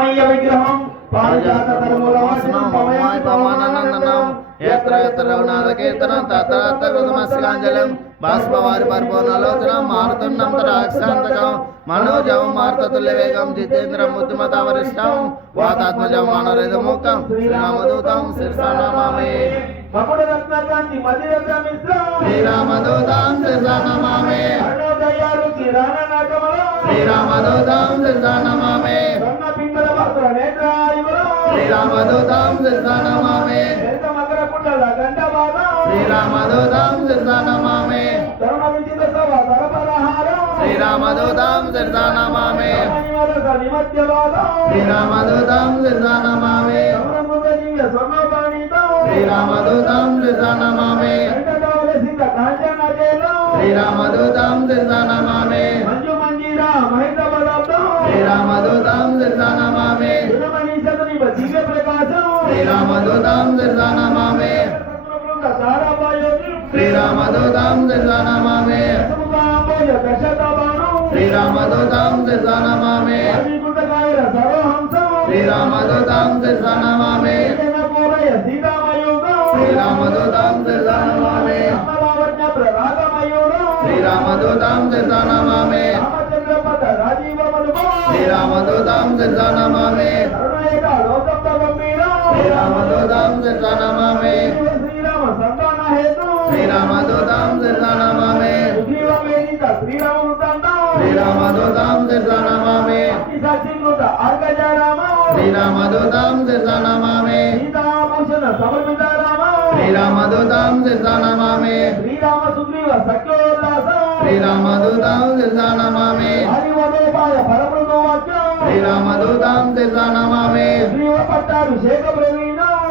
విగ్రహం పారిజాత తరుమూలవాసనం పవయామి పవమానందనం ఎత్ర ఎత్ర రఘునాథకీర్తనం తత్ర తత్ర కృతమస్కాంజలం బాష్పవారి పరిపూర్ణలోచనం మారుతున్నం తరాక్షాంతకం మనోజం మారుతతుల్య వేగం జితేంద్ర బుద్ధిమత వరిష్టం వాతాత్మజం మానరేదముక్తం శ్రీరామదూతం శిరసా నమామి. మకుడ రత్నకాంతి మదిరత్న మిశ్రం. శ్రీరామదూతం శిరసా నమామి. అరుణోదయాలు కిరాణ నాగమలం శ్రీరామదూతం శిరసా శ్రీరామదూతం శిరసా నమామి హరిత మకర కుండల గండవాదం శ్రీరామదూతం శిరసా నమామి తరుణ విజిత సభ తరపరహారం శ్రీరామదూతం శిరసా నమామి శ్రీరామ నిమధ్యవాదం శ్రీరామదూతం శిరసా నమామి సమరమృగ దివ్య స్వర్ణోపాణితం శ్రీరామదూతం శిరసా నమామి వెంకటవర సిద్ధ కాంచన జయలం శ్రీరామదూతం శిరసా శ్రీరామదూతం శిరసా నమామి సముదాంబోజ దశతబాణం శ్రీరామదూతం శిరసా నమామి అభిగుణకాయ సర్వహంసం శ్రీరామదూతం శిరసా నమామి పూరయ శ్రీరామదూతం శిరసా నమామి సాక్షికృత అర్గజారామ శ్రీరామదూతం శిరసా నమామి సీతాభూషణ సమర్పిత రామ శ్రీరామదూతం శిరసా నమామి శ్రీరామ సుగ్రీవ సఖ్యోల్లాసం శ్రీరామదూతం శిరసా నమామి హరివదోపాయ పరమృతో వాక్యం శ్రీరామదూతం శిరసా నమామి సుగ్రీవ పట్టాభిషేక ప్రవీణం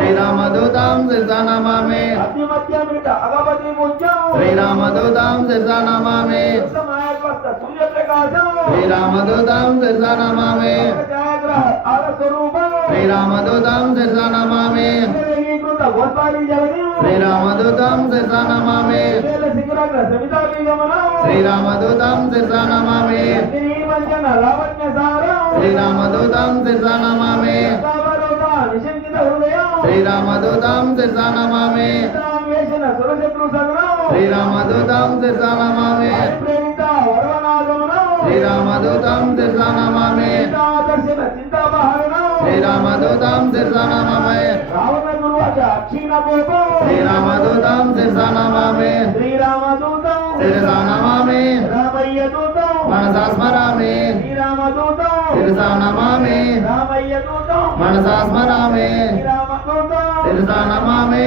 శ్రీరామదూతం శిరసా నమామి అతి మధ్యమిట అగపతి ముత్యం శ్రీరామదూతం శిరసా నమామి సమాయస్వస్థ సూర్య ప్రకాశం శ్రీరామదూతం శిరసా నమామి ఛాయాగ్రహ ఆల స్వరూపం శ్రీరామదూతం శిరసా నమామి ఏకీకృత గోత్వాది జగని శ్రీరామదూతం శిరసా నమామి వేల శిఖరాగ్ర సవితా విగమనం శ్రీరామదూతం శిరసా నమామి శ్రీవంచన లావణ్య సారం శ్రీరామదూతం శిరసా శ్రీరామదూతం శిరసా నమామి సీతాన్వేషణ సురశత్రు సగనం శ్రీరామదూతం శిరసా నమామి ప్రేమిత వరవనాగమనం శ్రీరామదూతం శిరసా నమామి సీతాదర్శన చింతాపహరణం శ్రీరామదూతం శిరసా నమామి రావణ దుర్వాచ అక్షీణ కోపం శ్రీరామదూతం శిరసా నమామి శ్రీరామదూతం శిరసా నమామి రామయ్య దూతం మనసా స్మరామి. శ్రీరామదూతం. శిరసా నమామి రామయ్య దూతం మనసా திருதானமாமே